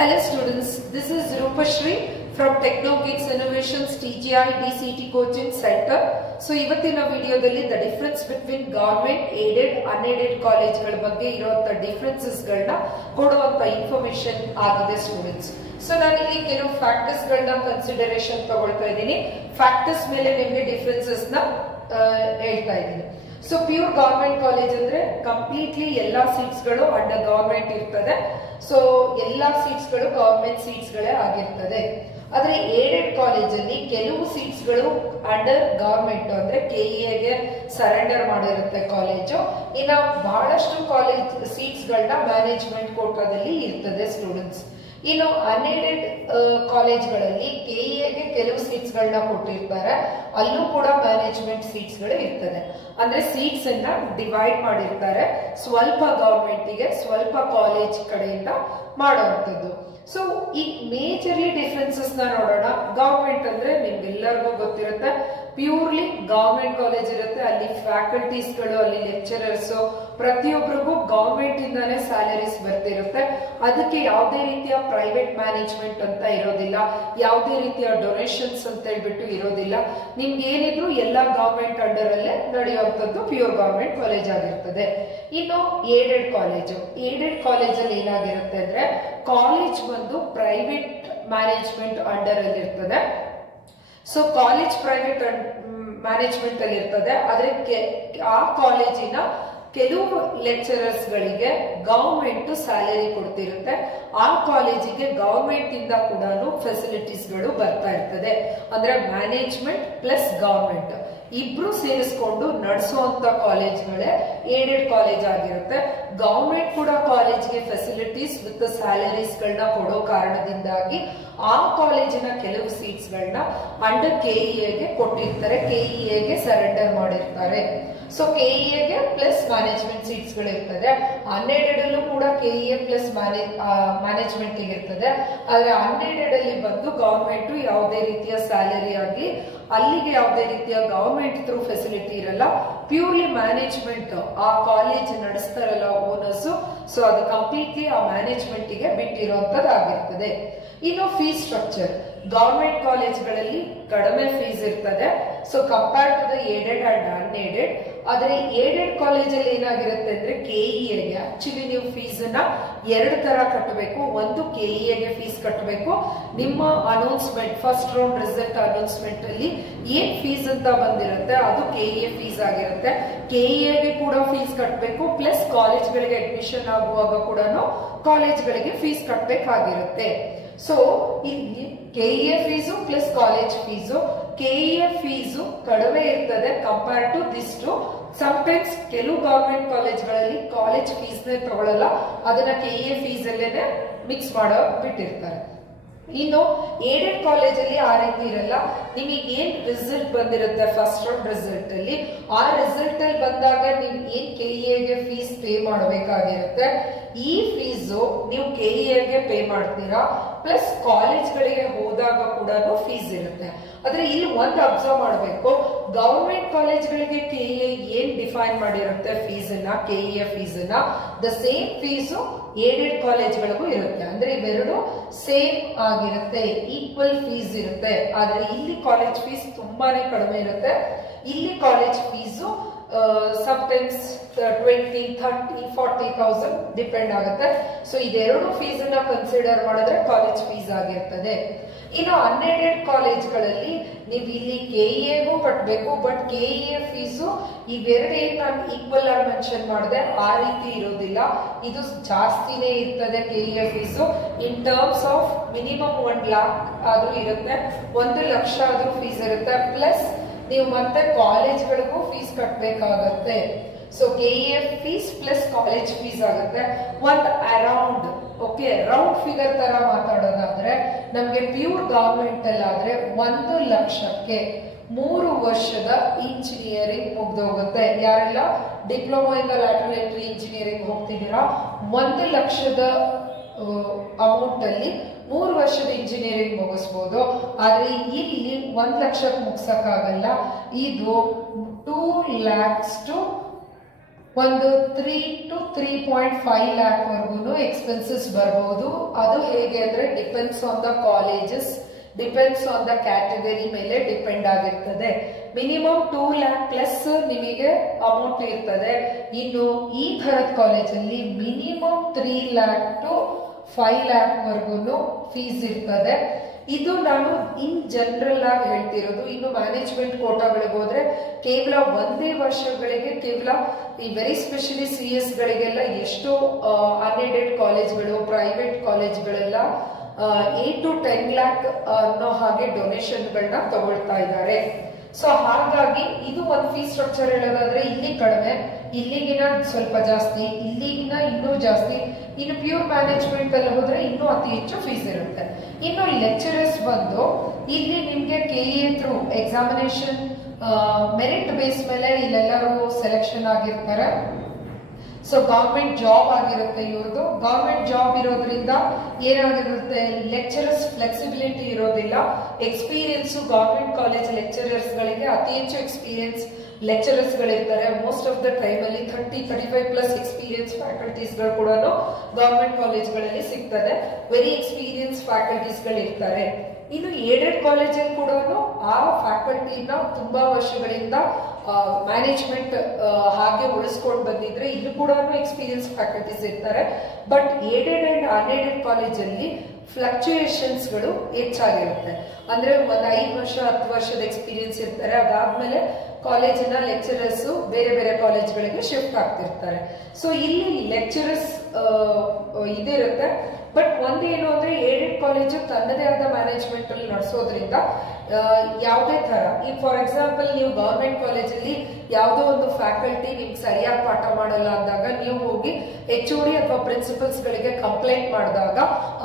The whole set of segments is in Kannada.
Hello students, this is Rupashri from TechnoGeeks Innovations TGI DCT Coaching Center. So ಇವತ್ತಿನ ವಿಡಿಯೋದಲ್ಲಿ the difference between government aided unaided ಕಾಲೇಜ್ಗಳ ಬಗ್ಗೆ ಇರುವಂತ ಡಿಫರೆನ್ಸಸ್ ಗಳನ್ನ ಕೊಡುವಂತ ಇನ್ಫಾರ್ಮೇಶನ್ ಆಗಿದೆ ಸ್ಟೂಡೆಂಟ್ಸ್. ಸೊ ನಾನು ಇಲ್ಲಿ ಕೆಲವು ಫ್ಯಾಕ್ಟರ್ಸ್ ಗಳನ್ನ ಕನ್ಸಿಡರೇಷನ್ ತಗೊಳ್ತಾ ಇದ್ದೀನಿ. ಫ್ಯಾಕ್ಟರ್ಸ್ ಮೇಲೆ ನಿಮಗೆ ಡಿಫರೆನ್ಸಸ್ ನ ಹೇಳ್ತಾ ಇದ್ದೀನಿ. ಸೊ ಪ್ಯೂರ್ ಗವರ್ಮೆಂಟ್ ಕಾಲೇಜ್ ಅಂದ್ರೆ ಕಂಪ್ಲೀಟ್ಲಿ ಎಲ್ಲಾ ಸೀಟ್ಸ್ ಗಳು ಅಂಡರ್ ಗವರ್ಮೆಂಟ್ ಇರ್ತದೆ. ಸೊ ಎಲ್ಲಾ ಸೀಟ್ಸ್ ಗಳು ಗವರ್ಮೆಂಟ್ ಸೀಟ್ಸ್ ಗಳೇ ಆಗಿರ್ತದೆ. ಆದ್ರೆ ಏಡೆಡ್ ಕಾಲೇಜ್ ಅಲ್ಲಿ ಕೆಲವು ಸೀಟ್ಸ್ ಗಳು ಅಂಡರ್ ಗವರ್ಮೆಂಟ್ ಅಂದ್ರೆ ಕೆಇಎಗೆ ಸರೆಂಡರ್ ಮಾಡಿರುತ್ತೆ ಕಾಲೇಜು. ಇನ್ನ ಬಹಳಷ್ಟು ಕಾಲೇಜ್ ಸೀಟ್ಸ್ ಗಳನ್ನ ಮ್ಯಾನೇಜ್ಮೆಂಟ್ ಕೋಟಾದಲ್ಲಿ ಇರ್ತದೆ ಸ್ಟೂಡೆಂಟ್ಸ್. ಇನ್ನು ಅನ್ಏಡೆಡ್ ಕಾಲೇಜ್ಗಳಲ್ಲಿ ಕೆಇಎಗೆ ಕೆಲವು ಸೀಟ್ಸ್ ಗಳನ್ನ ಕೊಟ್ಟಿರ್ತಾರೆ, ಅಲ್ಲೂ ಕೂಡ ಮ್ಯಾನೇಜ್ಮೆಂಟ್ ಸೀಟ್ಸ್ ಗಳು ಇರ್ತದೆ. ಅಂದ್ರೆ ಸೀಟ್ಸ್ ಅನ್ನ ಡಿವೈಡ್ ಮಾಡಿರ್ತಾರೆ, ಸ್ವಲ್ಪ ಗವರ್ಮೆಂಟಿಗೆ ಸ್ವಲ್ಪ ಕಾಲೇಜ್ ಕಡೆಯಿಂದ ಮಾಡುವಂತದ್ದು. ಸೊ ಈ ಮೇಜರ್ಲಿ ಡಿಫರೆನ್ಸಸ್ ನ ನೋಡೋಣ. ಗವರ್ಮೆಂಟ್ ಅಂದ್ರೆ ನಿಮ್ಗೆಲ್ಲರಿಗೂ ಗೊತ್ತಿರುತ್ತೆ, ಪ್ಯೂರ್ಲಿ ಗವರ್ಮೆಂಟ್ ಕಾಲೇಜ್ ಇರುತ್ತೆ. ಅಲ್ಲಿ ಫ್ಯಾಕಲ್ಟೀಸ್ ಗಳು, ಅಲ್ಲಿ ಲೆಕ್ಚರರ್ಸ್, ಪ್ರತಿಯೊಬ್ಬರಿಗೂ ಗವರ್ಮೆಂಟ್ ಇಂದಾನೆ ಸ್ಯಾಲರೀಸ್ ಬರ್ತಿರುತ್ತೆ. ಅದಕ್ಕೆ ಯಾವುದೇ ರೀತಿಯ ಪ್ರೈವೇಟ್ ಮ್ಯಾನೇಜ್ಮೆಂಟ್ ಅಂತ ಇರೋದಿಲ್ಲ, ಯಾವುದೇ ರೀತಿಯ ಡೊನೇಷನ್ಸ್ ಅಂತ ಹೇಳ್ಬಿಟ್ಟು ಇರೋದಿಲ್ಲ. ನಿಮ್ಗೆ ಏನಿದ್ರು ಎಲ್ಲ ಗವರ್ಮೆಂಟ್ ಅಂಡರ್ ಅಲ್ಲೇ ನಡೆಯುವಂತದ್ದು ಪ್ಯೂರ್ ಗವರ್ಮೆಂಟ್ ಕಾಲೇಜ್ ಆಗಿರ್ತದೆ. ಇನ್ನು ಏಡೆಡ್ ಕಾಲೇಜು, ಏಡೆಡ್ ಕಾಲೇಜ್ ಅಲ್ಲಿ ಏನಾಗಿರುತ್ತೆ ಅಂದ್ರೆ ಕಾಲೇಜ್ ಬಂದು ಪ್ರೈವೇಟ್ ಮ್ಯಾನೇಜ್ಮೆಂಟ್ ಅಂಡರ್ ಅಲ್ಲಿ ಇರ್ತದೆ. ಸೊ ಕಾಲೇಜ್ ಪ್ರೈವೇಟ್ ಮ್ಯಾನೇಜ್ಮೆಂಟ್ ಅಲ್ಲಿ ಇರ್ತದೆ. ಆದ್ರೆ ಆ ಕಾಲೇಜಿನ ಕೆಲವು ಲೆಕ್ಚರರ್ಸ್ ಗಳಿಗೆ ಗವರ್ಮೆಂಟ್ ಸ್ಯಾಲರಿ ಕೊಡ್ತಿರುತ್ತೆ. ಆ ಕಾಲೇಜಿಗೆ ಗವರ್ಮೆಂಟ್ ಇಂದ ಕೂಡ ಫೆಸಿಲಿಟೀಸ್ ಗಳು ಬರ್ತಾ ಇರ್ತದೆ. ಅಂದ್ರೆ ಮ್ಯಾನೇಜ್ಮೆಂಟ್ ಪ್ಲಸ್ ಗವರ್ಮೆಂಟ್ ಇಬ್ರು ಸೇರಿಸ್ಕೊಂಡು ನಡೆಸುವಂತ ಕಾಲೇಜ್ಗಳೇ ಏಡೆಡ್ ಕಾಲೇಜ್ ಆಗಿರುತ್ತೆ. ಗವರ್ಮೆಂಟ್ ಕೂಡ ಕಾಲೇಜ್ಗೆ ಫೆಸಿಲಿಟೀಸ್ ವಿತ್ ಸ್ಯಾಲರೀಸ್ ಗಳನ್ನ ಕೊಡೋ ಕಾರಣದಿಂದಾಗಿ ಆ ಕಾಲೇಜಿನ ಕೆಲವು ಸೀಟ್ಸ್ ಗಳನ್ನ ಅಂಡರ್ ಕೆಇಎಗೆ ಕೊಟ್ಟಿರ್ತಾರೆ, ಕೆಇಎಗೆ ಸರೆಂಡರ್ ಮಾಡಿರ್ತಾರೆ. ಸೊ ಕೆಇಎಗೆ ಪ್ಲಸ್ ಮ್ಯಾನೇಜ್ಮೆಂಟ್ ಸೀಟ್ಸ್ ಗಳಿರ್ತದೆ. ಅನ್ಏಡೆಡ್ ಅಲ್ಲೂ ಕೂಡ ಕೆಇಎ ಪ್ಲಸ್ ಮ್ಯಾನೇಜ್ಮೆಂಟ್ ಇರ್ತದೆ. ಆದ್ರೆ ಅನ್ಏಡೆಡ್ ಅಲ್ಲಿ ಬಂದು ಗವರ್ಮೆಂಟ್ ಯಾವುದೇ ರೀತಿಯ ಸ್ಯಾಲರಿ ಆಗಿ ಅಲ್ಲಿಗೆ ಯಾವುದೇ ರೀತಿಯ ಗವರ್ಮೆಂಟ್ ಥ್ರೂ ಫೆಸಿಲಿಟಿ ಇರಲ್ಲ. ಪ್ಯೂರ್ಲಿ ಮ್ಯಾನೇಜ್ಮೆಂಟ್ ಆ ಕಾಲೇಜ್ ನಡೆಸ್ತಾರಲ್ಲ ಓನರ್ಸ್, ಸೊ ಅದು ಕಂಪ್ಲೀಟ್ಲಿ ಆ ಮ್ಯಾನೇಜ್ಮೆಂಟ್ ಗೆ ಬಿಟ್ಟಿರುವಂತದ್ದಾಗಿರ್ತದೆ. ಇನ್ನು ಫೀಸ್ ಸ್ಟ್ರಕ್ಚರ್, ಗವರ್ಮೆಂಟ್ ಕಾಲೇಜ್ಗಳಲ್ಲಿ ಕಡಿಮೆ ಫೀಸ್ ಇರ್ತದೆ. So compared to the aided and unaided. ಆದ್ರೆ ಏಡೆಡ್ ಕಾಲೇಜಲ್ಲಿ ಏನಾಗಿರುತ್ತೆ ಅಂದ್ರೆ ಕೆಇಎಗೆ ಆಕ್ಚುಲಿ ನೀವು ಫೀಸ್ ಅನ್ನ ಎರಡು ತರ ಕಟ್ಟಬೇಕು. ಒಂದು ಕೆಇಎಗೆ ಫೀಸ್ ಕಟ್ಟಬೇಕು. ನಿಮ್ಮ announcement first round result announcement ಅಲ್ಲಿ ಏನ್ ಫೀಸ್ ಅಂತ ಬಂದಿರುತ್ತೆ ಅದು ಕೆಇಎ ಫೀಸ್ ಆಗಿರುತ್ತೆ. ಕೆಇಎಗೆ ಕೂಡ ಫೀಸ್ ಕಟ್ಟಬೇಕು, ಪ್ಲಸ್ ಕಾಲೇಜ್ಗಳಿಗೆ ಅಡ್ಮಿಷನ್ ಆಗುವಾಗ ಕೂಡ ಕಾಲೇಜ್ಗಳಿಗೆ ಫೀಸ್ ಕಟ್ಟಬೇಕಾಗಿರುತ್ತೆ. ಸೊ ಇಲ್ಲಿ KEA fees plus college fees, KEA fees ಕಡಿಮೆ ಇರ್ತದೆ compare to this two. Sometimes ಕೆಲವು ಗವರ್ಮೆಂಟ್ ಕಾಲೇಜ್ಗಳಲ್ಲಿ ಕಾಲೇಜ್ ಫೀಸ್ ತಗೊಳ್ಳಲ್ಲ, ಅದನ್ನ ಕೆಇಎ ಫೀಸ್ ಅಲ್ಲೇನೆ ಮಿಕ್ಸ್ ಮಾಡೋ ಬಿಟ್ಟಿರ್ತಾರೆ. ಇನ್ನು ಏಡೆಡ್ ಕಾಲೇಜ್ ಅಲ್ಲಿ ಆ ರೀತಿ ಇರಲ್ಲ. ನಿಮಗೆ ಏನ್ ರಿಸಲ್ಟ್ ಬಂದಿರುತ್ತೆ ಫಸ್ಟ್ ರೌಂಡ್ ರಿಸಲ್ಟ್ ಅಲ್ಲಿ, ಆ ರಿಸಲ್ಟ್ ಅಲ್ಲಿ ಬಂದಾಗ ನೀವು ಏನ್ ಕೆಇಎಗೆ ಫೀಸ್ ಪೇ ಮಾಡಬೇಕಾಗಿರುತ್ತೆ, ಈ ಫೀಸು ನೀವು ಕೆಇಎಗೆ ಪೇ ಮಾಡ್ತೀರಾ, ಪ್ಲಸ್ ಕಾಲೇಜ್ಗಳಿಗೆ ಹೋದಾಗ ಕೂಡ ಫೀಸ್ ಇರುತ್ತೆ. ಆದ್ರೆ ಇಲ್ಲಿ ಒಂದು ಅಬ್ಸರ್ವ್ ಮಾಡಬೇಕು, ಗವರ್ಮೆಂಟ್ ಕಾಲೇಜ್ಗಳಿಗೆ ಕೆಇಎ ಏನ್ ಡಿಫೈನ್ ಮಾಡಿರುತ್ತೆ ಫೀಸ್ ಅನ್ನ, ಕೆಇಎ ಫೀಸ್ ಅನ್ನ, ದ ಸೇಮ್ ಫೀಸು ಏಡೆಡ್ ಕಾಲೇಜ್ಗಳಿಗೂ ಇರುತ್ತೆ. ಅಂದ್ರೆ ಇವೆರಡು ಸೇಮ್ ಆಗಿರುತ್ತೆ, ಈಕ್ವಲ್ ಫೀಸ್ ಇರುತ್ತೆ. ಆದ್ರೆ ಇಲ್ಲಿ ಕಾಲೇಜ್ ಫೀಸ್ ತುಂಬಾನೇ ಕಡಿಮೆ ಇರುತ್ತೆ. ಇಲ್ಲಿ ಕಾಲೇಜ್ ಫೀಸು ಸಮ್ಟೈಮ್ಸ್ 20, 30, 40,000 ಡಿಪೆಂಡ್ ಆಗುತ್ತೆ. ಸೊ ಇದೆರಡು ಫೀಸ್ ಅನ್ನ ಕನ್ಸಿಡರ್ ಮಾಡಿದ್ರೆ ಕಾಲೇಜ್ ಫೀಸ್ ಆಗಿರ್ತದೆ. ಇನ್ನು ಅನ್ಏಡೆಡ್ ಕಾಲೇಜ್ಗಳಲ್ಲಿ ನೀವು ಇಲ್ಲಿ ಕೆಇಎಗೂ ಕಟ್ಟಬೇಕು, ಬಟ್ ಕೆಇಎ ಫೀಸು ಇವೆರಡು ಏನ್ ನಾನು ಈಕ್ವಲ್ ಆಗಿ ಮೆನ್ಷನ್ ಮಾಡಿದೆ ಆ ರೀತಿ ಇರೋದಿಲ್ಲ, ಇದು ಜಾಸ್ತಿನೇ ಇರ್ತದೆ KEA fees. In terms of minimum 1 lakh ಆದ್ರೂ ಇರುತ್ತೆ, 1 ಲಕ್ಷ ಆದ್ರೂ ಫೀಸ್ ಇರುತ್ತೆ. ಪ್ಲಸ್ ನೀವು ಮತ್ತೆ ಕಾಲೇಜ್ಗಳಿಗೂ ಫೀಸ್ ಕಟ್ಟಬೇಕಾಗತ್ತೆ. So KEA fees plus college fees ಆಗುತ್ತೆ. ಒಂದು ಅರೌಂಡ್ ರೌಂಡ್ ಫಿಗರ್ ತರ ಮಾತಾಡೋದಾದ್ರೆ ನಮ್ಗೆ ಪ್ಯೂರ್ ಗವರ್ಮೆಂಟ್ ಅಲ್ಲಾದ್ರೆ 1 ಲಕ್ಷಕ್ಕೆ 3 ವರ್ಷದ ಇಂಜಿನಿಯರಿಂಗ್ ಮುಗ್ದೋಗುತ್ತೆ. ಯಾರೆಲ್ಲ ಡಿಪ್ಲೊಮಾ ಇಂದ ಲ್ಯಾಟರಲ್ ಎಂಟ್ರಿ ಇಂಜಿನಿಯರಿಂಗ್ ಹೋಗ್ತಿದ್ದೀರಾ, 1 ಲಕ್ಷದ ಅಮೌಂಟ್ ಅಲ್ಲಿ 3 ವರ್ಷದ ಇಂಜಿನಿಯರಿಂಗ್ ಮುಗಿಸ್ಬೋದು. ಆದ್ರೆ ಇಲ್ಲಿ 1 ಲಕ್ಷಕ್ಕೆ ಮುಗಿಸಕ್ಕಾಗಲ್ಲ. ಇದು 2 lakhs to ಒಂದು 3 to 3.5 lakh ವರೆಗೂ ಎಕ್ಸ್ಪೆನ್ಸಸ್ ಬರಬಹುದು. ಅದು ಹೇಗೆ ಅಂದ್ರೆ depends on the colleges, depends on the category ಮೇಲೆ ಡಿಪೆಂಡ್ ಆಗಿರ್ತದೆ. ಮಿನಿಮಮ್ 2 lakh ಪ್ಲಸ್ ನಿಮಗೆ ಅಮೌಂಟ್ ಇರ್ತದೆ. ಇನ್ನು ಈ ತರದ ಕಾಲೇಜಲ್ಲಿ ಮಿನಿಮಮ್ 3 lakh to 5 lakh ವರೆಗೂ ಫೀಸ್ ಇರ್ತದೆ. ಇದು ನಾನು ಇನ್ ಜನರಲ್ ಆಗಿ ಹೇಳ್ತಿರೋದು. ಇನ್ನು ಮ್ಯಾನೇಜ್ಮೆಂಟ್ ಕೋಟಾಗಳಿಗೆ ಹೋದ್ರೆ ಕೇವಲ ಒಂದೇ ವರ್ಷಗಳಿಗೆ ಕೇವಲ ಈ ವೆರಿ ಸ್ಪೆಷಲಿ CS ಗಳಿಗೆಲ್ಲ ಎಷ್ಟೋ ಅನ್ಎಡೆಡ್ ಕಾಲೇಜ್ಗಳು, ಪ್ರೈವೇಟ್ ಕಾಲೇಜ್ಗಳೆಲ್ಲ 8 to 10 lakh ಅನ್ನೋ ಹಾಗೆ ಡೊನೇಷನ್ಗಳನ್ನ ತಗೊಳ್ತಾ ಇದ್ದಾರೆ. ಸೊ ಹಾಗಾಗಿ ಇದು ಒಂದು ಫೀ ಸ್ಟ್ರಕ್ಚರ್ ಹೇಳೋದಾದ್ರೆ ಇಲ್ಲಿ ಕಡಿಮೆ, ಇಲ್ಲಿಗಿನ ಸ್ವಲ್ಪ ಜಾಸ್ತಿ, ಇಲ್ಲಿಗಿನ ಇನ್ನೂ ಜಾಸ್ತಿ. ಇನ್ನು ಪ್ಯೂರ್ ಮ್ಯಾನೇಜ್ಮೆಂಟ್ ಅಲ್ಲಿ ಹೋದ್ರೆ ಇನ್ನೂ ಅತಿ ಹೆಚ್ಚು ಫೀಸ್ ಇರುತ್ತೆ. ಇನ್ನು ಲೆಕ್ಚರರ್ಸ್ ಬಂದು ಇಲ್ಲಿ ನಿಮ್ಗೆ KA through examination merit base ಮೇಲೆ ಇಲ್ಲೆಲ್ಲರೂ ಸೆಲೆಕ್ಷನ್ ಆಗಿರ್ತಾರೆ. ಸೊ ಗವರ್ಮೆಂಟ್ ಜಾಬ್ ಆಗಿರುತ್ತೆ ಇವ್ರದ್ದು. ಗವರ್ಮೆಂಟ್ ಜಾಬ್ ಇರೋದ್ರಿಂದ ಏನಾಗಿರುತ್ತೆ, ಲೆಕ್ಚರರ್ಸ್ ಫ್ಲೆಕ್ಸಿಬಿಲಿಟಿ ಇರೋದಿಲ್ಲ. ಎಕ್ಸ್ಪೀರಿಯನ್ಸ್ ಗವರ್ಮೆಂಟ್ ಕಾಲೇಜ್ ಲೆಕ್ಚರರ್ಸ್ ಗಳಿಗೆ ಅತಿ ಹೆಚ್ಚು ಎಕ್ಸ್ಪೀರಿಯನ್ಸ್ ಲೆಕ್ಚರರ್ಸ್ ಗಳಿರ್ತಾರೆ. ಮೋಸ್ಟ್ ಆಫ್ ದ ಟೈಮ್ ಅಲ್ಲಿ 30-35 ಪ್ಲಸ್ ಎಕ್ಸ್ಪೀರಿಯನ್ಸ್ ಫ್ಯಾಕಲ್ಟೀಸ್ ಗಳು ಕೂಡ ಗವರ್ಮೆಂಟ್ ಕಾಲೇಜ್ಗಳಲ್ಲಿ ಸಿಗ್ತದೆ. ವೆರಿ ಎಕ್ಸ್ಪೀರಿಯನ್ಸ್ ಫ್ಯಾಕಲ್ಟೀಸ್ ಗಳು ಇರ್ತಾರೆ. ಇನ್ನು ಏಡೆಡ್ ಕಾಲೇಜಲ್ಲಿ ಕೂಡ ಆ ಫ್ಯಾಕಲ್ಟಿನ ತುಂಬಾ ವರ್ಷಗಳಿಂದ ಮ್ಯಾನೇಜ್ಮೆಂಟ್ ಹಾಗೆ ಉಳಿಸ್ಕೊಂಡು ಬಂದಿದ್ರೆ ಇಲ್ಲೂ ಕೂಡ ಎಕ್ಸ್ಪೀರಿಯನ್ಸ್ ಫ್ಯಾಕಲ್ಟೀಸ್ ಇರ್ತಾರೆ. ಬಟ್ ಏಡೆಡ್ ಅಂಡ್ ಅನ್ಏಡೆಡ್ ಕಾಲೇಜಲ್ಲಿ ಫ್ಲಕ್ಚುಯೇಷನ್ಸ್ ಗಳು ಹೆಚ್ಚಾಗಿರುತ್ತೆ. ಅಂದ್ರೆ ಒಂದು 5 ವರ್ಷ 10 ವರ್ಷದ ಎಕ್ಸ್ಪೀರಿಯನ್ಸ್ ಇರ್ತಾರೆ. ಅದಾದ್ಮೇಲೆ ಕಾಲೇಜಿನ ಲೆಕ್ಚರರ್ಸ್ ಬೇರೆ ಬೇರೆ ಕಾಲೇಜ್ಗಳಿಗೆ ಶಿಫ್ಟ್ ಆಗ್ತಿರ್ತಾರೆ. ಸೊ ಇಲ್ಲಿ ಲೆಕ್ಚರರ್ಸ್ ಇದಿರುತ್ತೆ. ಬಟ್ ಒಂದೇನು ಅಂದ್ರೆ ಏಡೆಡ್ ಕಾಲೇಜು ತನ್ನದೇ ಆದ ಮ್ಯಾನೇಜ್ಮೆಂಟ್ ಅಲ್ಲಿ ನಡೆಸೋದ್ರಿಂದ ಯಾವುದೇ ತರ, ಈ ಫಾರ್ ಎಕ್ಸಾಂಪಲ್ ನೀವು ಗವರ್ಮೆಂಟ್ ಕಾಲೇಜಲ್ಲಿ ಯಾವುದೋ ಒಂದು ಫ್ಯಾಕಲ್ಟಿ ನಿಮ್ಗೆ ಸರಿಯಾಗಿ ಪಾಠ ಮಾಡಲ್ಲ ಅಂದಾಗ ನೀವು ಹೋಗಿ HOD ಅಥವಾ ಪ್ರಿನ್ಸಿಪಲ್ಸ್ ಗಳಿಗೆ ಕಂಪ್ಲೇಂಟ್ ಮಾಡಿದಾಗ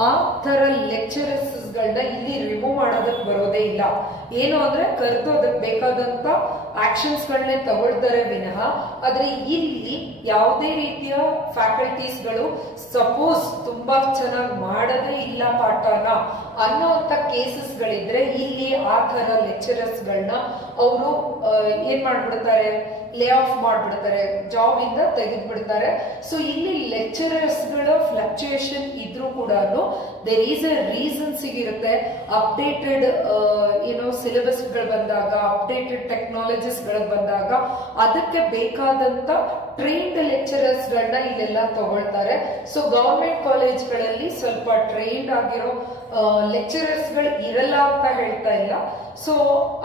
ಆ ತರ ಲೆಕ್ಚರರ್ಸ್ ಗಳನ್ನ ಇಲ್ಲಿ ರಿಮೂವ್ ಮಾಡೋದಕ್ಕೆ ಬರೋದೇ ಇಲ್ಲ. ಏನು ಅಂದ್ರೆ ಕರೆದು ಅದಕ್ಕೆ ಬೇಕಾದಂತ ಆಕ್ಷನ್ಸ್ ಗಳನ್ನೇ ತಗೊಳ್ತಾರೆ ವಿನಃ. ಆದ್ರೆ ಇಲ್ಲಿ ಯಾವುದೇ ರೀತಿಯ ಫ್ಯಾಕಲ್ಟೀಸ್ ಗಳು ಸಪೋಸ್ ತುಂಬಾ ಚೆನ್ನಾಗಿ ಮಾಡದೇ ಇಲ್ಲ ಪಾಠನ ಅನ್ನೋಂತ ಕೇಸಸ್ ಗಳಿದ್ರೆ ಇಲ್ಲಿ ಆ ತರ ಲೆಕ್ಚರರ್ಸ್ ಗಳನ್ನ ಅವರು ಏನ್ ಮಾಡ್ಬಿಡ್ತಾರೆ, ಲೇ ಆಫ್ ಮಾಡ್ಬಿಡ್ತಾರೆ, ಜಾಬ್ ಇಂದ ತೆಗೆದ್ಬಿಡ್ತಾರೆ. ಸೊ ಇಲ್ಲಿ ಲೆಕ್ಚರರ್ಸ್ ಗಳ ಫ್ಲಕ್ಚುಯೇಷನ್ ಇದ್ರೂ ಕೂಡ ದೇರ್ ಈಸ್ ಎ ರೀಸನ್ ಸಿಗಿರುತ್ತೆ. ಅಪ್ಡೇಟೆಡ್ ಸಿಲೆಬಸ್ ಗಳು ಬಂದಾಗ, ಅಪ್ಡೇಟೆಡ್ ಟೆಕ್ನಾಲಜೀಸ್ ಗಳು ಬಂದಾಗ ಅದಕ್ಕೆ ಬೇಕಾದಂತ ಟ್ರೈನ್ಡ್ ಲೆಕ್ಚರರ್ಸ್ ಗಳನ್ನ ಇಲ್ಲೆಲ್ಲ ತಗೊಳ್ತಾರೆ. ಸೊ ಗವರ್ಮೆಂಟ್ ಕಾಲೇಜ್ಗಳಲ್ಲಿ ಸ್ವಲ್ಪ ಟ್ರೈನ್ಡ್ ಆಗಿರೋ ಲೆಕ್ಚರರ್ಸ್ ಗಳು ಇರಲ್ಲ ಅಂತ ಹೇಳ್ತಾ ಇಲ್ಲ. ಸೊ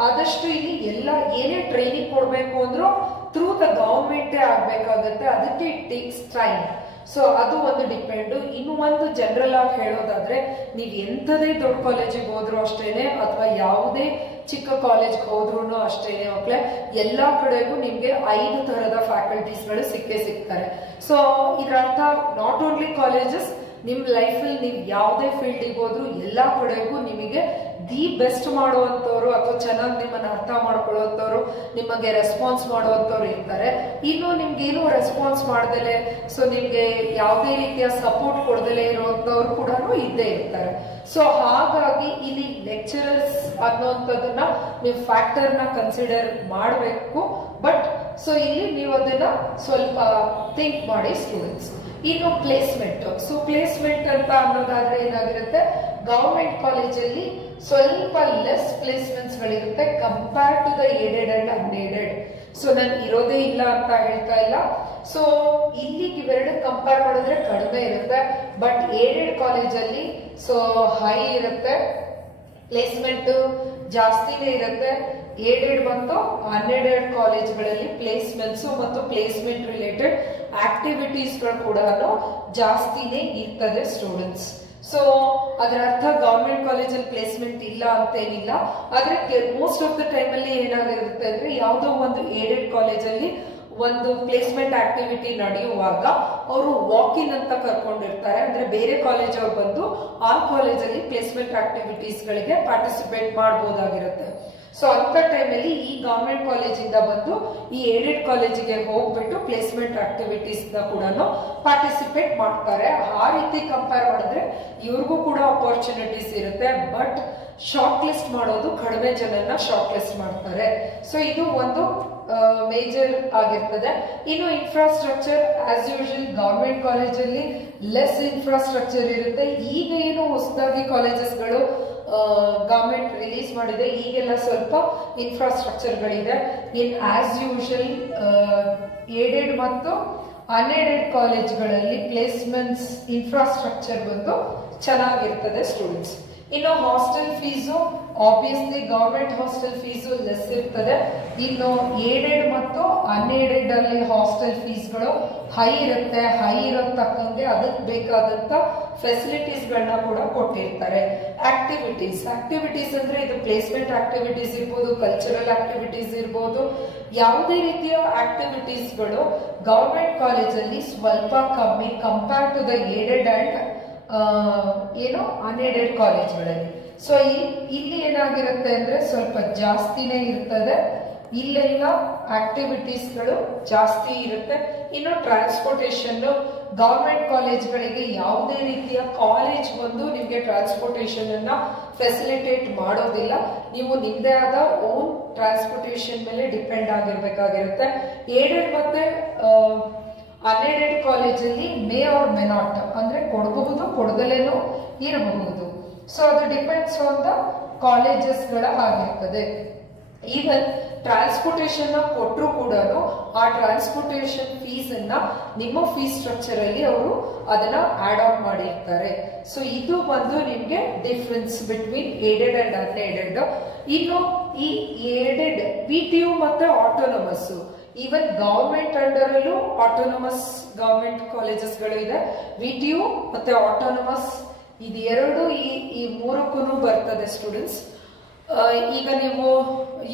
ಆದಷ್ಟು ಇಲ್ಲಿ ಎಲ್ಲ ಏನೇ ಟ್ರೈನಿಂಗ್ ಕೊಡ್ಬೇಕು ಅಂದ್ರೂ ಥ್ರೂ ದ ಗವರ್ಮೆಂಟ್ ಆಗ್ಬೇಕಾಗತ್ತೆ. ಅದಕ್ಕೆ ಇಟ್ ಟೇಕ್ಸ್ ಟೈಮ್. ಸೊ ಅದು ಒಂದು ಡಿಪೆಂಡ್. ಇನ್ನು ಒಂದು ಜನರಲ್ ಆಗಿ ಹೇಳೋದಾದ್ರೆ ನೀವು ಎಂಥದೇ ದೊಡ್ಡ ಕಾಲೇಜಿಗೆ ಹೋದ್ರು ಅಷ್ಟೇನೆ ಅಥವಾ ಯಾವುದೇ ಚಿಕ್ಕ ಕಾಲೇಜ್ಗೆ ಹೋದ್ರು ಅಷ್ಟೇನೆ ಮಕ್ಕಳೇ, ಎಲ್ಲಾ ಕಡೆಗೂ ನಿಮ್ಗೆ 5 ತರದ ಫ್ಯಾಕಲ್ಟೀಸ್ ಗಳು ಸಿಕ್ಕೇ ಸಿಗ್ತಾರೆ. ಸೊ ಇದ್ರ ಅರ್ಥ ನಾಟ್ ಓನ್ಲಿ ಕಾಲೇಜಸ್, ನಿಮ್ ಲೈಫ್ ಅಲ್ಲಿ ನೀವು ಯಾವುದೇ ಫೀಲ್ಡಿಗೆ ಹೋದ್ರು ಎಲ್ಲಾ ಕಡೆಗೂ ನಿಮಗೆ ದಿ ಬೆಸ್ಟ್ ಮಾಡುವಂತವ್ರು ಅಥವಾ ಚೆನ್ನಾಗಿ ನಿಮ್ಮನ್ನ ಅರ್ಥ ಮಾಡ್ಕೊಳ್ಳುವಂತವ್ರು, ನಿಮಗೆ ರೆಸ್ಪಾನ್ಸ್ ಮಾಡುವಂತವ್ರು ಇರ್ತಾರೆ. ಇನ್ನು ನಿಮ್ಗೆ ಏನು ರೆಸ್ಪಾನ್ಸ್ ಮಾಡ್ದಲೆ, ಸೊ ನಿಮ್ಗೆ ಯಾವುದೇ ರೀತಿಯ ಸಪೋರ್ಟ್ ಕೊಡದಲೆ ಇರುವಂತವ್ರು ಕೂಡ ಇದ್ದೇ ಇರ್ತಾರೆ. ಸೊ ಹಾಗಾಗಿ ಇಲ್ಲಿ ಲೆಕ್ಚರರ್ಸ್ ಅನ್ನೋಂಥದ್ದನ್ನ ನೀವು ಫ್ಯಾಕ್ಟರ್ ನ ಕನ್ಸಿಡರ್ ಮಾಡಬೇಕು. ಬಟ್ ಸೊ ಇಲ್ಲಿ ನೀವು ಅದನ್ನ ಸ್ವಲ್ಪ ಥಿಂಕ್ ಮಾಡಿ ಸ್ಟೂಡೆಂಟ್ಸ್. ಇನ್ನು ಪ್ಲೇಸ್ಮೆಂಟ್. ಸೊ ಪ್ಲೇಸ್ಮೆಂಟ್ ಅಂತ ಅನ್ನೋದಾದ್ರೆ ಏನಾಗಿರುತ್ತೆ, ಗವರ್ಮೆಂಟ್ ಕಾಲೇಜಲ್ಲಿ ಸ್ವಲ್ಪ ಲೆಸ್ ಪ್ಲೇಸ್ಮೆಂಟ್ಸ್ ಗಳಿರುತ್ತೆ compare to the aided and unaided. So ನಾನು ಇರೋದೇ ಇಲ್ಲ ಅಂತ ಹೇಳ್ತಾ ಇಲ್ಲ. ಸೊ ಇಲ್ಲಿಗೆ ಇವೆರಡು ಕಂಪೇರ್ ಮಾಡಿದ್ರೆ ಕಡಿಮೆ ಇರುತ್ತೆ. ಬಟ್ ಏಡೆಡ್ ಕಾಲೇಜಲ್ಲಿ ಸೊ ಹೈ ಇರುತ್ತೆ, ಪ್ಲೇಸ್ಮೆಂಟ್ ಜಾಸ್ತಿನೇ ಇರುತ್ತೆ. ಏಡೆಡ್ ಮತ್ತು ಅನ್ಎಡೆಡ್ ಕಾಲೇಜ್ಗಳಲ್ಲಿ ಪ್ಲೇಸ್ಮೆಂಟ್ಸ್ ಮತ್ತು ಪ್ಲೇಸ್ಮೆಂಟ್ ರಿಲೇಟೆಡ್ ಆಕ್ಟಿವಿಟೀಸ್ ಗಳು ಕೂಡ ಜಾಸ್ತಿನೇ ಇರ್ತದೆ ಸ್ಟೂಡೆಂಟ್ಸ್. ಸೊ ಅದರ ಅರ್ಥ ಗವರ್ಮೆಂಟ್ ಕಾಲೇಜಲ್ಲಿ ಪ್ಲೇಸ್ಮೆಂಟ್ ಇಲ್ಲ ಅಂತೇನಿಲ್ಲ. ಆದ್ರೆ ಮೋಸ್ಟ್ ಆಫ್ ದ ಟೈಮ್ ಅಲ್ಲಿ ಏನಾಗಿರುತ್ತೆ ಅಂದ್ರೆ ಯಾವುದೋ ಒಂದು ಏಡೆಡ್ ಕಾಲೇಜಲ್ಲಿ ಒಂದು ಪ್ಲೇಸ್ಮೆಂಟ್ ಆಕ್ಟಿವಿಟಿ ನಡೆಯುವಾಗ ಅವರು ವಾಕ್ ಇನ್ ಅಂತ ಕರ್ಕೊಂಡಿರ್ತಾರೆ. ಅಂದ್ರೆ ಬೇರೆ ಕಾಲೇಜ್ ಅವ್ರು ಬಂದು ಆ ಕಾಲೇಜಲ್ಲಿ ಪ್ಲೇಸ್ಮೆಂಟ್ ಆಕ್ಟಿವಿಟೀಸ್ ಗಳಿಗೆ ಪಾರ್ಟಿಸಿಪೇಟ್ ಮಾಡಬಹುದಾಗಿರುತ್ತೆ. ಸೊ ಅಂತ ಟೈಮಲ್ಲಿ ಈ ಗವರ್ಮೆಂಟ್ ಕಾಲೇಜಿಂದ ಬಂದು ಈ ಏಡೆಡ್ ಕಾಲೇಜಿಗೆ ಹೋಗ್ಬಿಟ್ಟು ಪ್ಲೇಸ್ಮೆಂಟ್ ಆಕ್ಟಿವಿಟೀಸ್ ನ ಕೂಡ ಪಾರ್ಟಿಸಿಪೇಟ್ ಮಾಡ್ತಾರೆ. ಆ ರೀತಿ ಕಂಪೇರ್ ಮಾಡಿದ್ರೆ ಇವ್ರಿಗೂ ಕೂಡ ಅಪರ್ಚುನಿಟೀಸ್ ಇರುತ್ತೆ, ಬಟ್ ಶಾರ್ಟ್ ಲಿಸ್ಟ್ ಮಾಡೋದು ಕಡಿಮೆ ಜನನ ಶಾರ್ಟ್ ಲಿಸ್ಟ್ ಮಾಡ್ತಾರೆ. ಸೊ ಇದು ಒಂದು ಮೇಜರ್ ಆಗಿರ್ತದೆ. ಇನ್ನು ಇನ್ಫ್ರಾಸ್ಟ್ರಕ್ಚರ್ ಆಸ್ ಯೂಶುವಲ್ ಗವರ್ಮೆಂಟ್ ಕಾಲೇಜಲ್ಲಿ ಲೆಸ್ ಇನ್ಫ್ರಾಸ್ಟ್ರಕ್ಚರ್ ಇರುತ್ತೆ. ಈಗ ಏನು ಹೊಸದಾಗಿ ಕಾಲೇಜಸ್ಗಳು ಗವರ್ಮೆಂಟ್ ರಿಲೀಸ್ ಮಾಡಿದೆ, ಈಗೆಲ್ಲ ಸ್ವಲ್ಪ ಇನ್ಫ್ರಾಸ್ಟ್ರಕ್ಚರ್ಗಳಿದೆ. ಇನ್ ಆಸ್ ಯೂಶುವಲ್ ಏಡೆಡ್ ಮತ್ತು ಅನ್ಏಡೆಡ್ ಕಾಲೇಜ್ಗಳಲ್ಲಿ ಪ್ಲೇಸ್ಮೆಂಟ್ಸ್ ಇನ್ಫ್ರಾಸ್ಟ್ರಕ್ಚರ್ ಬಂದು ಚೆನ್ನಾಗಿರ್ತದೆ ಸ್ಟೂಡೆಂಟ್ಸ್. ಇನ್ನು hostel fees obviously government hostel fees less ಇರ್ತದೆ. ಇನ್ನು ಏಡೆಡ್ ಮತ್ತು ಅನ್ಏಡೆಡ್ ಅಲ್ಲಿ ಹಾಸ್ಟೆಲ್ ಫೀಸ್ಗಳು ಹೈ ಇರುತ್ತೆ. ಹೈ ಇರೋತಕ್ಕಂಗೆ ಅದಕ್ಕೆ ಬೇಕಾದಂತ ಫೆಸಿಲಿಟೀಸ್ಗಳನ್ನ ಕೂಡ ಕೊಟ್ಟಿರ್ತಾರೆ. ಆಕ್ಟಿವಿಟೀಸ್ ಅಂದ್ರೆ ಇದು ಪ್ಲೇಸ್ಮೆಂಟ್ ಆಕ್ಟಿವಿಟೀಸ್ ಇರ್ಬೋದು, ಕಲ್ಚರಲ್ ಆಕ್ಟಿವಿಟೀಸ್ ಇರ್ಬೋದು, ಯಾವುದೇ ರೀತಿಯ ಆಕ್ಟಿವಿಟೀಸ್ಗಳು ಗವರ್ಮೆಂಟ್ ಕಾಲೇಜಲ್ಲಿ ಸ್ವಲ್ಪ ಕಮ್ಮಿ compare to the aided and ಏನು ಅನ್ಏಡೆಡ್ ಕಾಲೇಜ್ಗಳಲ್ಲಿ. ಸೊ ಇಲ್ಲಿ ಏನಾಗಿರುತ್ತೆ ಅಂದ್ರೆ ಸ್ವಲ್ಪ ಜಾಸ್ತಿನೇ ಇರ್ತದೆ. ಇಲ್ಲೆಲ್ಲ ಆಕ್ಟಿವಿಟೀಸ್ಗಳು ಜಾಸ್ತಿ ಇರುತ್ತೆ. ಇನ್ನು ಟ್ರಾನ್ಸ್ಪೋರ್ಟೇಷನ್ ಗವರ್ಮೆಂಟ್ ಕಾಲೇಜ್ಗಳಿಗೆ ಯಾವುದೇ ರೀತಿಯ ಕಾಲೇಜ್ ಬಂದು ನಿಮ್ಗೆ ಟ್ರಾನ್ಸ್ಪೋರ್ಟೇಷನ್ ಅನ್ನ ಫೆಸಿಲಿಟೇಟ್ ಮಾಡೋದಿಲ್ಲ. ನೀವು ನಿಮ್ದೇ ಆದ ಓನ್ ಟ್ರಾನ್ಸ್ಪೋರ್ಟೇಷನ್ ಮೇಲೆ ಡಿಪೆಂಡ್ ಆಗಿರ್ಬೇಕಾಗಿರುತ್ತೆ. ಏಡೆಡ್ ಮತ್ತೆ ಅನ್ಏಡೆಡ್ ಕಾಲೇಜಲ್ಲಿ ಮೇ ಆರ್ ಮೇ ನಾಟ್ ಅಂದ್ರೆ ಕೊಡಬಹುದು, ಕೊಡದಲೇನೋ ಇರಬಹುದು. ಸೊ ಅದು ಡಿಪೆಂಡ್ಸ್ ಆನ್ ದ ಕಾಲೇಜಸ್ ಗಳ ಆಗಿರ್ತದೆ. ಈವನ್ ಟ್ರಾನ್ಸ್ಪೋರ್ಟೇಷನ್ ಕೊಟ್ಟರು ಕೂಡ ಆ ಟ್ರಾನ್ಸ್ಪೋರ್ಟೇಷನ್ ಫೀಸ್ ಅನ್ನ ನಿಮ್ಮ ಫೀಸ್ ಸ್ಟ್ರಕ್ಚರ್ ಅಲ್ಲಿ ಅವರು ಅದನ್ನ ಆಡ್ ಆನ್ ಮಾಡಿರ್ತಾರೆ. ಸೊ ಇದು ಬಂದು ನಿಮ್ಗೆ difference between aided and unaided. ಇನ್ನು ಈ ಏಡೆಡ್ PTU ಮತ್ತೆ ಆಟೋನಮಸ್, ಈವನ್ ಗವರ್ಮೆಂಟ್ ಅಂಡರ್ ಅಲ್ಲೂ ಆಟೋನಮಸ್ ಗವರ್ಮೆಂಟ್ ಕಾಲೇಜಸ್ ಗಳು ಇದೆ. VTU ಮತ್ತೆ ಆಟೋನಮಸ್ ಇದೆರಡು ಈ ಮೂರಕ್ಕೂ ಬರ್ತದೆ ಸ್ಟೂಡೆಂಟ್ಸ್. ಈಗ ನೀವು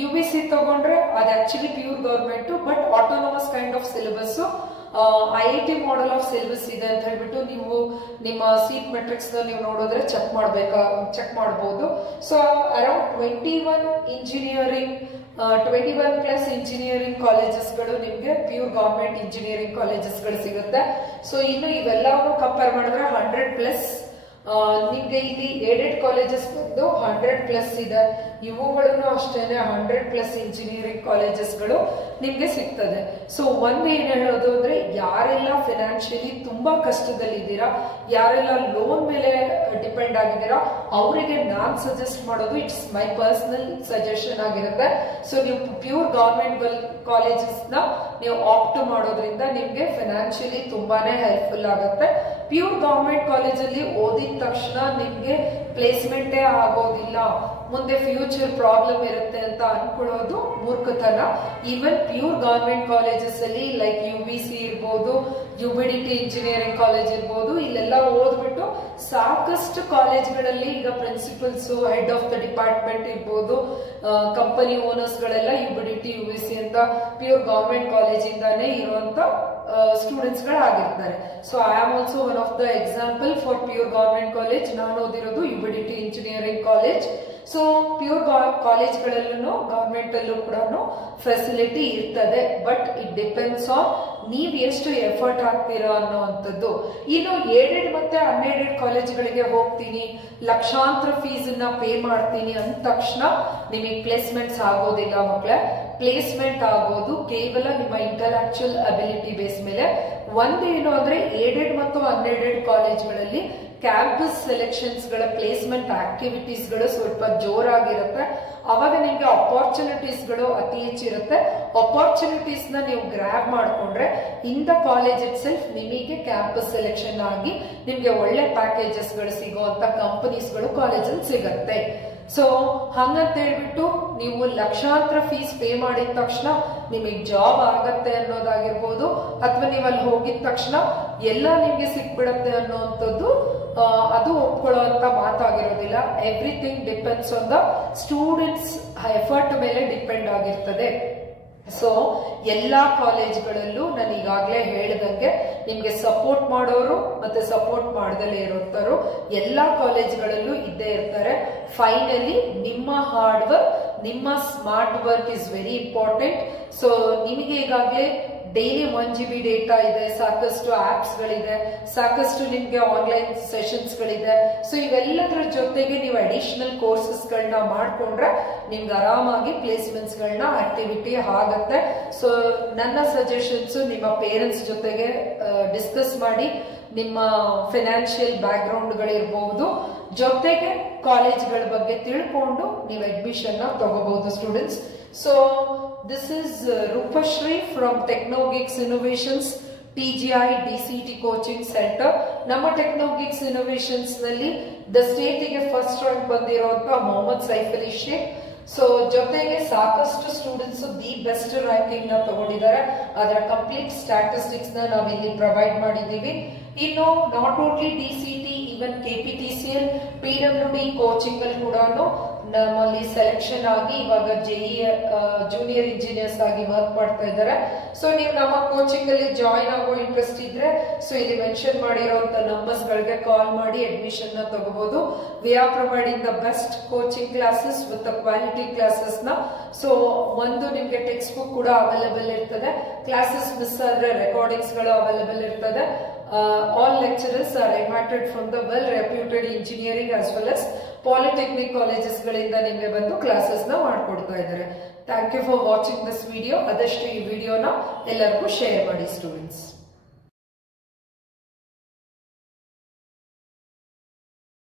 UBC ತಗೊಂಡ್ರೆ ಅದು actually pure government, but autonomous kind of syllabus IIT model of syllabus ಇದೆ ಅಂತ ಹೇಳ್ಬಿಟ್ಟು ನೀವು ನಿಮ್ಮ ಸೀಟ್ ಮೆಟ್ರಿಕ್ಸ್ ನೀವು ನೋಡಿದ್ರೆ ಚೆಕ್ ಮಾಡಬಹುದು. ಸೊ ಅರೌಂಡ್ 21 ಇಂಜಿನಿಯರಿಂಗ್ 21+ ಇಂಜಿನಿಯರಿಂಗ್ ಕಾಲೇಜಸ್ಗಳು ನಿಮ್ಗೆ ಪ್ಯೂರ್ ಗವರ್ಮೆಂಟ್ ಇಂಜಿನಿಯರಿಂಗ್ ಕಾಲೇಜಸ್ಗಳು ಸಿಗುತ್ತೆ. ಸೊ ಇನ್ನು ಇವೆಲ್ಲವನ್ನು ಕಂಪೇರ್ ಮಾಡಿದ್ರೆ 100+ ನಿಮ್ಗೆ ಇಲ್ಲಿ ಏಡೆಡ್ ಕಾಲೇಜಸ್ ಬಂದು 100+ ಇದೆ. ಇವುಗಳನ್ನು ಅಷ್ಟೇನೆ 100+ ಇಂಜಿನಿಯರಿಂಗ್ ಕಾಲೇಜಸ್ಗಳು ನಿಮ್ಗೆ ಸಿಗ್ತದೆ. ಸೊ ಒಂದ್ ಏನ್ ಹೇಳೋದು ಅಂದ್ರೆ ಯಾರೆಲ್ಲ ಫೈನಾನ್ಷಿಯಲಿ ತುಂಬಾ ಕಷ್ಟದಲ್ಲಿದ್ದೀರಾ, ಯಾರೆಲ್ಲ ಲೋನ್ ಮೇಲೆ ಡಿಪೆಂಡ್ ಆಗಿದ್ದೀರಾ, ಅವರಿಗೆ ನಾನ್ ಸಜೆಸ್ಟ್ ಮಾಡೋದು ಇಟ್ಸ್ ಮೈ ಪರ್ಸನಲ್ ಸಜೆಷನ್ ಆಗಿರುತ್ತೆ. ಸೊ ನೀವು ಪ್ಯೂರ್ ಗವರ್ಮೆಂಟ್ ಕಾಲೇಜಸ್ ನ ನೀವು ಆಪ್ಟ್ ಮಾಡೋದ್ರಿಂದ ನಿಮ್ಗೆ ಫೈನಾನ್ಷಿಯಲಿ ತುಂಬಾನೇ ಹೆಲ್ಪ್ಫುಲ್ ಆಗುತ್ತೆ. ಪ್ಯೂರ್ ಗವರ್ಮೆಂಟ್ ಕಾಲೇಜಲ್ಲಿ ಓದಿದ ತಕ್ಷಣ ನಿಮ್ಗೆ ಪ್ಲೇಸ್ಮೆಂಟೇ ಆಗೋದಿಲ್ಲ, ಮುಂದೆ ಫ್ಯೂಚರ್ ಪ್ರಾಬ್ಲಮ್ ಇರುತ್ತೆ ಅಂತ ಅನ್ಕೊಳ್ಳೋದು ಮೂರ್ಖತನ. ಈವನ್ ಪ್ಯೂರ್ ಗವರ್ಮೆಂಟ್ ಕಾಲೇಜಸ್ ಅಲ್ಲಿ ಲೈಕ್ UBC ಇರ್ಬೋದು, UBDT ಇಂಜಿನಿಯರಿಂಗ್ ಕಾಲೇಜ್ ಇರ್ಬೋದು, ಇಲ್ಲೆಲ್ಲ ಓದ್ಬಿಟ್ಟು ಸಾಕಷ್ಟು ಕಾಲೇಜ್ಗಳಲ್ಲಿ ಈಗ principals, head of the department ಇರ್ಬೋದು, ಕಂಪನಿ ಓನರ್ಸ್ ಗಳೆಲ್ಲ UBDT UBC ಅಂತ ಪ್ಯೂರ್ ಗವರ್ಮೆಂಟ್ ಕಾಲೇಜ್ ಇಂದಾನೇ ಇರುವಂತ ಸ್ಟೂಡೆಂಟ್ಸ್ ಗಳಾಗಿರ್ತಾರೆ. So I am also one of the example for pure government college. ನಾನು ಓದಿರೋದು UBDT engineering college. So pure ಕಾಲೇಜ್ಗಳಲ್ಲೂ ಗವರ್ಮೆಂಟ್ ಅಲ್ಲೂ ಕೂಡ ಫೆಸಿಲಿಟಿ ಇರ್ತದೆ, ಬಟ್ ಇಟ್ ಡಿಪೆಂಡ್ಸ್ ಆನ್ ನೀವ್ ಎಷ್ಟು ಎಫರ್ಟ್ ಹಾಕ್ತೀರಾ ಅನ್ನೋವಂಥದ್ದು. ಇನ್ನು ಏಡೆಡ್ ಮತ್ತೆ ಅನ್ಏಡೆಡ್ ಕಾಲೇಜ್ಗಳಿಗೆ ಹೋಗ್ತೀನಿ, ಲಕ್ಷಾಂತರ ಫೀಸ್ ಅನ್ನ ಪೇ ಮಾಡ್ತೀನಿ ಅಂದ ತಕ್ಷಣ ನಿಮಗೆ ಪ್ಲೇಸ್ಮೆಂಟ್ಸ್ ಆಗೋದಿಲ್ಲ ಮಕ್ಕಳೇ. ಪ್ಲೇಸ್ಮೆಂಟ್ ಆಗೋದು ಕೇವಲ ನಿಮ್ಮ ಇಂಟೆಲೆಕ್ಚುಯಲ್ ಅಬಿಲಿಟಿ ಬೇಸ್ ಮೇಲೆ. ಒಂದೇನು ಅಂದ್ರೆ ಏಡೆಡ್ ಮತ್ತು ಅನ್ಏಡೆಡ್ ಕಾಲೇಜ್ಗಳಲ್ಲಿ ಕ್ಯಾಂಪಸ್ ಸೆಲೆಕ್ಷನ್ಸ್ ಗಳ ಪ್ಲೇಸ್ಮೆಂಟ್ ಆಕ್ಟಿವಿಟೀಸ್ ಗಳು ಸ್ವಲ್ಪ ಜೋರಾಗಿರುತ್ತೆ. ಅವಾಗ ನಿಮ್ಗೆ ಅಪಾರ್ಚುನಿಟೀಸ್ ಗಳು ಅತಿ ಹೆಚ್ಚಿರುತ್ತೆ. ಅಪಾರ್ಚುನಿಟೀಸ್ ನ ನೀವು ಗ್ರಾಬ್ ಮಾಡ್ಕೊಂಡ್ರೆ in the college it self ನಿಮಗೆ ಕ್ಯಾಂಪಸ್ ಸೆಲೆಕ್ಷನ್ ಆಗಿ ನಿಮ್ಗೆ ಒಳ್ಳೆ ಪ್ಯಾಕೇಜಸ್ ಗಳು ಸಿಗುವಂತ ಕಂಪನೀಸ್ ಗಳು ಕಾಲೇಜಲ್ಲಿ ಸಿಗತ್ತೆ. ಸೊ ಹಂಗಂತ ಹೇಳ್ಬಿಟ್ಟು ನೀವು ಲಕ್ಷಾಂತರ ಫೀಸ್ ಪೇ ಮಾಡಿದ ತಕ್ಷಣ ನಿಮಗೆ ಜಾಬ್ ಆಗತ್ತೆ ಅನ್ನೋದಾಗಿರ್ಬೋದು, ಅಥವಾ ನೀವು ಅಲ್ಲಿ ಹೋಗಿದ ತಕ್ಷಣ ಎಲ್ಲ ನಿಮ್ಗೆ ಸಿಕ್ಬಿಡತ್ತೆ ಅನ್ನೋಂಥದ್ದು ಅದು ಒಪ್ಕೊಳ್ಳುವಂತ ಮಾತಾಗಿರೋದಿಲ್ಲ. Everything depends on the students effort ಮೇಲೆ ಡಿಪೆಂಡ್ ಆಗಿರ್ತದೆ. ಸೊ ಎಲ್ಲಾ ಕಾಲೇಜ್ಗಳಲ್ಲೂ ನಾನು ಈಗಾಗಲೇ ಹೇಳಿದಂಗೆ ನಿಮ್ಗೆ ಸಪೋರ್ಟ್ ಮಾಡೋರು ಮತ್ತೆ ಸಪೋರ್ಟ್ ಮಾಡದಲ್ಲೇ ಇರೋರು ಎಲ್ಲಾ ಕಾಲೇಜ್ಗಳಲ್ಲೂ ಇದ್ದೇ ಇರ್ತಾರೆ. ಫೈನಲಿ ನಿಮ್ಮ ಹಾರ್ಡ್ ವರ್ಕ್ ನಿಮ್ಮ smart work is very important. So ನಿಮಗೆ ಈಗಾಗಲೇ ಡೈಲಿ 1 GB ಡೇಟಾ ಇದೆ, ಸಾಕಷ್ಟು ಆಪ್ಸ್ ಗಳಿದೆ, ಸಾಕಷ್ಟು ನಿಮ್ಗೆ ಆನ್ಲೈನ್ ಸೆಷನ್ಸ್ ಗಳಿದೆ. ಸೊ ಇವೆಲ್ಲದರ ಜೊತೆಗೆ ನೀವು ಅಡಿಷನಲ್ ಕೋರ್ಸಸ್ ಗಳನ್ನ ಮಾಡ್ಕೊಂಡ್ರೆ ನಿಮ್ಗೆ ಆರಾಮಾಗಿ ಪ್ಲೇಸ್ಮೆಂಟ್ಸ್ ಗಳನ್ನ ಆಕ್ಟಿವಿಟಿ ಆಗತ್ತೆ. ಸೊ ನನ್ನ ಸಜೆಷನ್ಸ್ ನಿಮ್ಮ ಪೇರೆಂಟ್ಸ್ ಜೊತೆಗೆ ಡಿಸ್ಕಸ್ ಮಾಡಿ, ನಿಮ್ಮ ಫೈನಾನ್ಷಿಯಲ್ ಬ್ಯಾಕ್ ಗ್ರೌಂಡ್ ಗಳಿರ್ಬಹುದು, ಜೊತೆಗೆ ಕಾಲೇಜ್ಗಳ ಬಗ್ಗೆ ತಿಳ್ಕೊಂಡು ನೀವು ಅಡ್ಮಿಷನ್ ತಗೋಬಹುದು students. So this is Rupashree from Technogeeks Innovations TGI DCT coaching centre. ನಮ್ಮ ಟೆಕ್ನೋಗಿಕ್ಸ್ ಇನೋವೇಷನ್ಸ್ ನಲ್ಲಿ ದ ಸ್ಟೇಟಿಗೆ ಫಸ್ಟ್ ರ್ಯಾಂಕ್ ಬಂದಿರುವಂತ ಮೊಹಮ್ಮದ್ ಸೈಫ್ ಅಲಿ ಶೇಖ್. ಸೊ ಜೊತೆಗೆ ಸಾಕಷ್ಟು ಸ್ಟೂಡೆಂಟ್ಸ್ ದಿ ಬೆಸ್ಟ್ ರ್ಯಾಂಕಿಂಗ್ ನ ತಗೊಂಡಿದ್ದಾರೆ. ಅದರ ಕಂಪ್ಲೀಟ್ ಸ್ಟ್ಯಾಟಿಸ್ಟಿಕ್ಸ್ ನ ನಾವಿಲ್ಲಿ ಪ್ರೊವೈಡ್ ಮಾಡಿದ್ದೀವಿ. ಇನ್ನು not only DCT, even KPTCL, PWD coaching ಅಲ್ಲಿ ಕೂಡ ನಮ್ಮಲ್ಲಿ ಸೆಲೆಕ್ಷನ್ ಆಗಿ ಇವಾಗ JEE ಜೂನಿಯರ್ ಇಂಜಿನಿಯರ್ಸ್ ಆಗಿ ವರ್ಕ್ ಮಾಡ್ತಾ ಇದ್ದಾರೆ. ಸೊ ನೀವು ನಮ್ಮ ಕೋಚಿಂಗ್ ಅಲ್ಲಿ ಜಾಯಿನ್ ಆಗೋ ಇಂಟ್ರೆಸ್ಟ್ ಇದ್ರೆ ಸೊ ಇಲ್ಲಿ ಮೆನ್ಷನ್ ಮಾಡಿರುವಂತ ನಂಬರ್ಸ್ ಗಳಿಗೆ ಕಾಲ್ ಮಾಡಿ ಅಡ್ಮಿಷನ್ ನ ತಗೋಬಹುದು. We are providing the best coaching classes with quality classes ನ. ಸೊ ಒಂದು ನಿಮ್ಗೆ ಟೆಕ್ಸ್ಟ್ ಬುಕ್ ಕೂಡ ಅವೈಲೇಬಲ್ ಇರ್ತದೆ, ಕ್ಲಾಸಸ್ ಮಿಸ್ ಆದ್ರೆ ರೆಕಾರ್ಡಿಂಗ್ಸ್ ಗಳು ಅವೈಲೇಬಲ್ ಇರ್ತದೆ. All lecturers are invited from the well-reputed engineering as well as polytechnic colleges ಗಳಿಂದ ನಿಮಗೆ ಬಂದು ಕ್ಲಾಸಸ್ ನ ಮಾಡ್ಕೊಡ್ತಾ ಇದ್ದಾರೆ. Thank you for watching this video. ಆದಷ್ಟು ಈ ವಿಡಿಯೋನ ಎಲ್ಲರಿಗೂ ಶೇರ್ ಮಾಡಿ ಸ್ಟೂಡೆಂಟ್ಸ್.